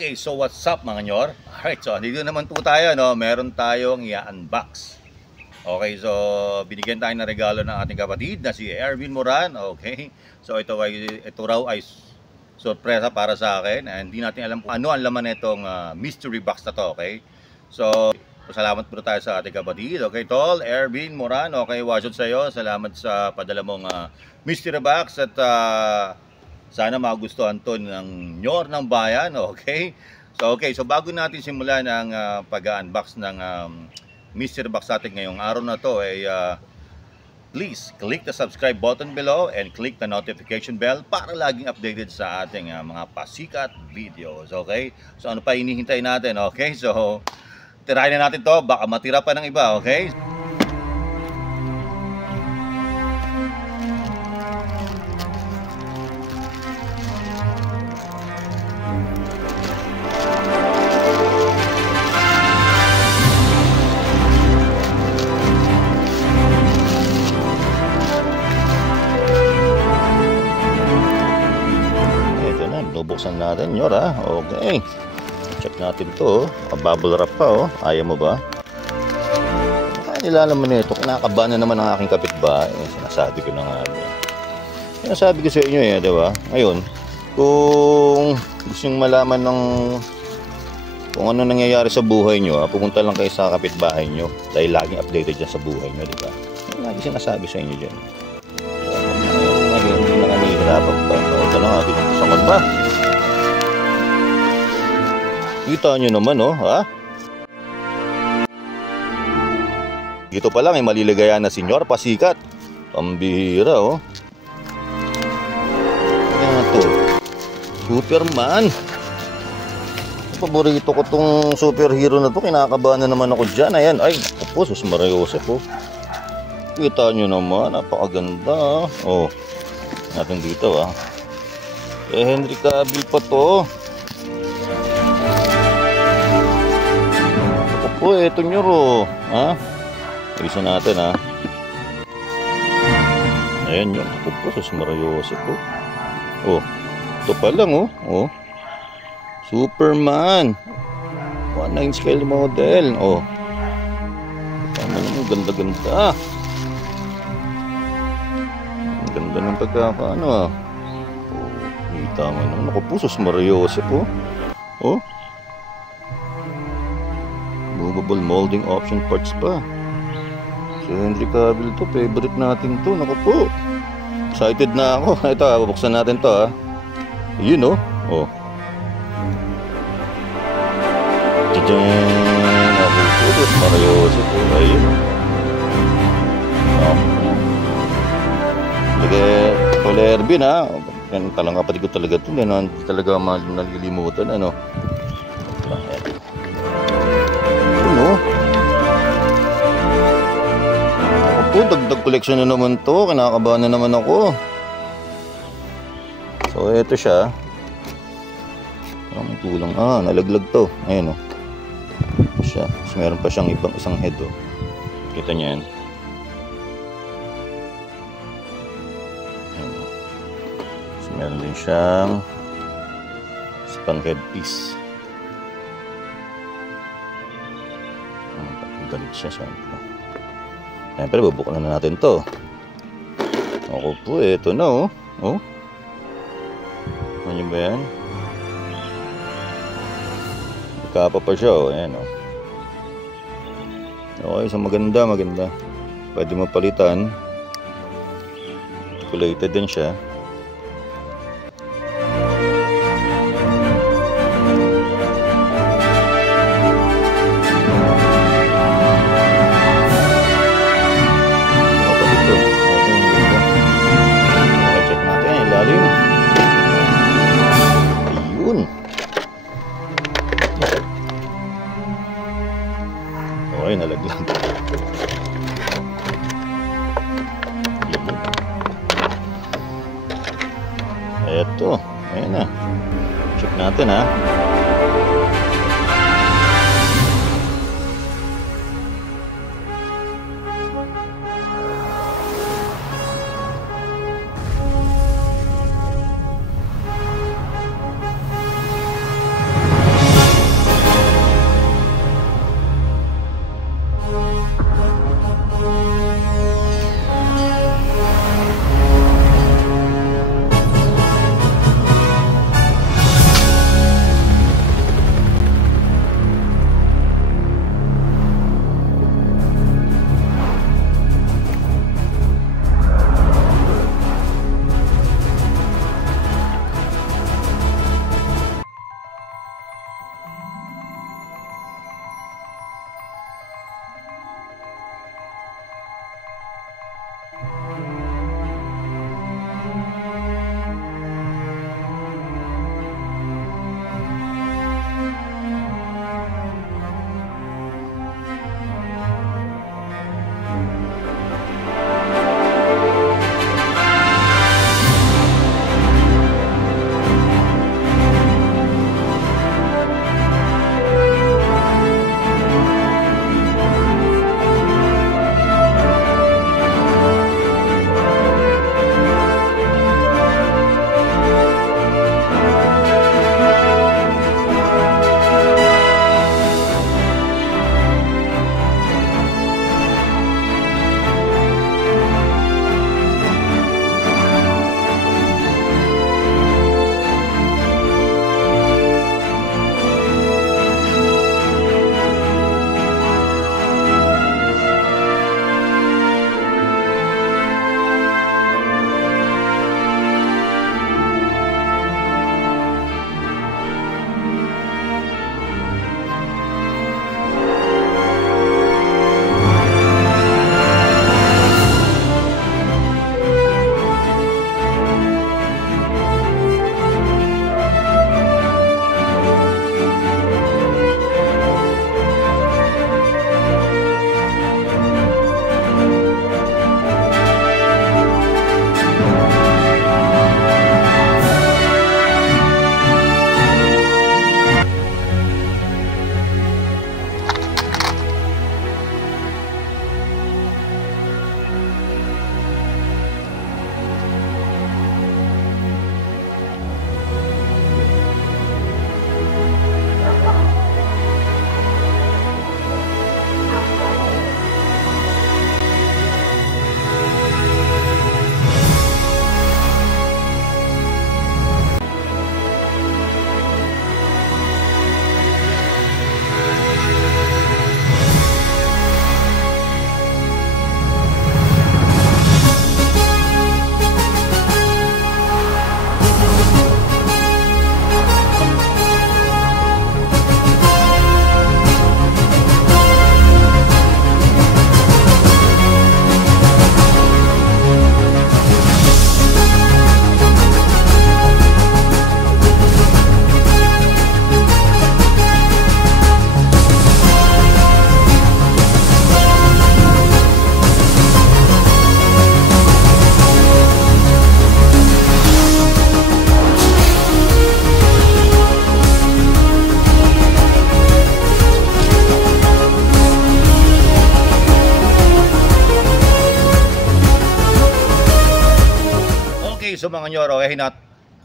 Okay, so what's up mga nyor? Alright, so dito naman po tayo, no? Meron tayong i-unbox. Okay, so binigyan tayo ng regalo ng ating kapatid na si Erwin Moran. Okay, so ito raw ay sorpresa para sa akin. And hindi natin alam kung ano ang laman nitong mystery box na to. Okay, so salamat po tayo sa ating kapatid. Okay, tol, Erwin Moran. Okay, wasod sa iyo. Salamat sa padala mong mystery box at sana magustuhan to ng nyor ng bayan. Okay, so bago natin simulan ang pag-unbox ng mystery box natin ngayong araw na to, please click the subscribe button below and click the notification bell para laging updated sa ating mga pasikat videos. Okay, so ano pa hinihintay natin? Okay, so tirahin na natin to, baka matira pa ng iba. Okay, buksan natin nyor ha. Okay, check natin to. Bubble wrap pa oh. Ayaw mo ba? Kaya nilalaman nito. Kinakabahan na naman ang aking kapitbahay. Sinasabi ko na nga. Sinasabi ko sa inyo eh, di ba? Ngayon, kung gusto nyo malaman ng kung ano nangyayari sa buhay nyo, pumunta lang kayo sa kapitbahay nyo dahil laging updated dyan sa buhay nyo, di ba? Lagi sinasabi sa inyo dyan. Hindi na kami hirapan pa. Ito na nga, pinagpasangan ba? Kita nyo naman oh, ha? Dito pa lang ay maliligaya na senyor pasikat. Pambihira oh. Ano to? Superman. Paborito ko tong superhero na to. Kinakabahan na naman ako dyan. Ayan, ay naku po, sus Mariosep oh. Kita nyo naman, napakaganda oh. Natin dito ah. Henry Cavill pa to. Oh, eto nyo ro. Ha? Isa natin ha. Ayan yun. Ako po, sus Mariosep po. Oh, ito pa lang oh. Oh. Superman. 1/9 scale model. Oh. Tama naman, ganda-ganda. Ang ganda ng pagkakaano ah. Oh, tama naman. Ako po, sus Mariosep po. Oh. Movable molding option parts pa. So Henry Cavill to, favorite natin to. Naku po, excited na ako. Ito, bubuksan natin to ha. Yun oh. Oh. Tadaan. Naku po, ito Mariosep po. Ayun. Tole Erwin ha. Yan talang kapatid ko talaga ito. Yan talaga nalilimutan ano. Ako, dagdag collection na naman to. Kinakabahan na naman ako. So, eto siya. Ang tulang. Nalaglag to. Ayan o. Siya. So, meron pa siyang isang head o. Kita niya yan. Ayan o. So, meron din siyang span head piece. Galit siya siya. Siyempre, bubukan na natin to. Ako po, eto na oh. Oh. Ano ba yan? Kapa pa siya oh. Ayan oh. Okay, so maganda. Pwede mo palitan. Articulated din siya. Okay, nalaglag. Eto, ayan na. Check natin ha. so mga nyor, okay,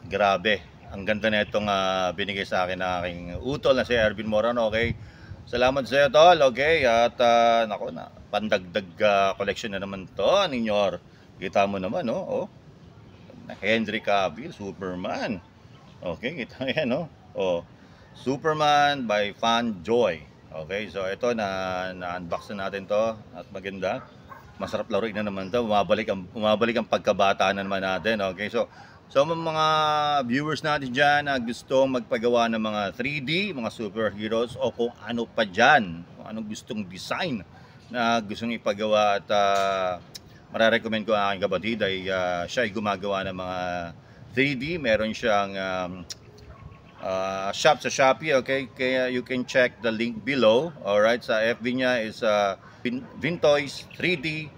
grabe. Ang ganda na itong binigay sa akin ng aking utol na si Erwin Moran, okay. Salamat sa iyo, tol, okay. At nako na, pandagdag collection na naman to, ninyor. Kita mo naman, oh. Henry Cavill, Superman. Okay, kita yan, no? Oh, Superman by Fan Joy. Okay, so ito na-unbox na natin to at maganda. Masarap laruin na naman to. Umabalik ang pagkabata na naman natin. Okay, so mga viewers natin dyan na gustong magpagawa ng mga 3D, mga superheroes o kung ano pa dyan, kung anong gustong design na gustong ipagawa at mararecommend ko ang aking kapatid ay siya ay gumagawa ng mga 3D. Meron siyang shop sa Shopee, okay? Kaya you can check the link below. Alright, sa FB niya is Vintoys 3D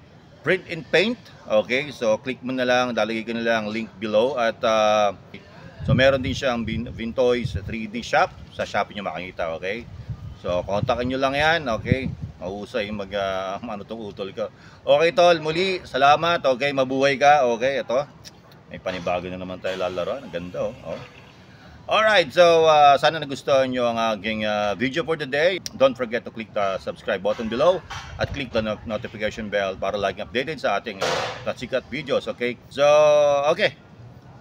Print and Paint. Okay, so click mo na lang, lalagay ko na lang link below. At so meron din siyang Vintoys 3D shop. Sa Shopee niyo makikita, okay? So kontakin nyo lang yan, okay? Mahusay ano tong utol ko. Okay, tol, muli, salamat, okay? Mabuhay ka, okay? Ito, may panibago na naman tayo lalaro. Ang ganda, oh. Alright, so sana nagustuhan nyo ang aking video for today. Don't forget to click the subscribe button below at click the notification bell para laging updated sa ating sikat videos, okay? So, okay.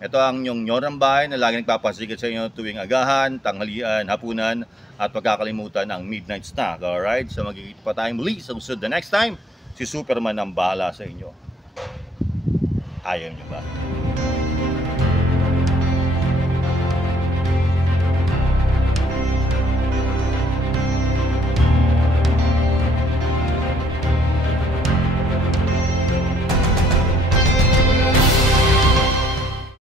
Ito ang inyong Nyorang Bahay na laging nagpapasikat sa inyo tuwing agahan, tanghalian, hapunan at pagkakalimutan ang midnight snack, alright? So magkikita pa tayo muli sa susunod the next time. Si Superman ang bahala sa inyo. Ayaw nyo ba?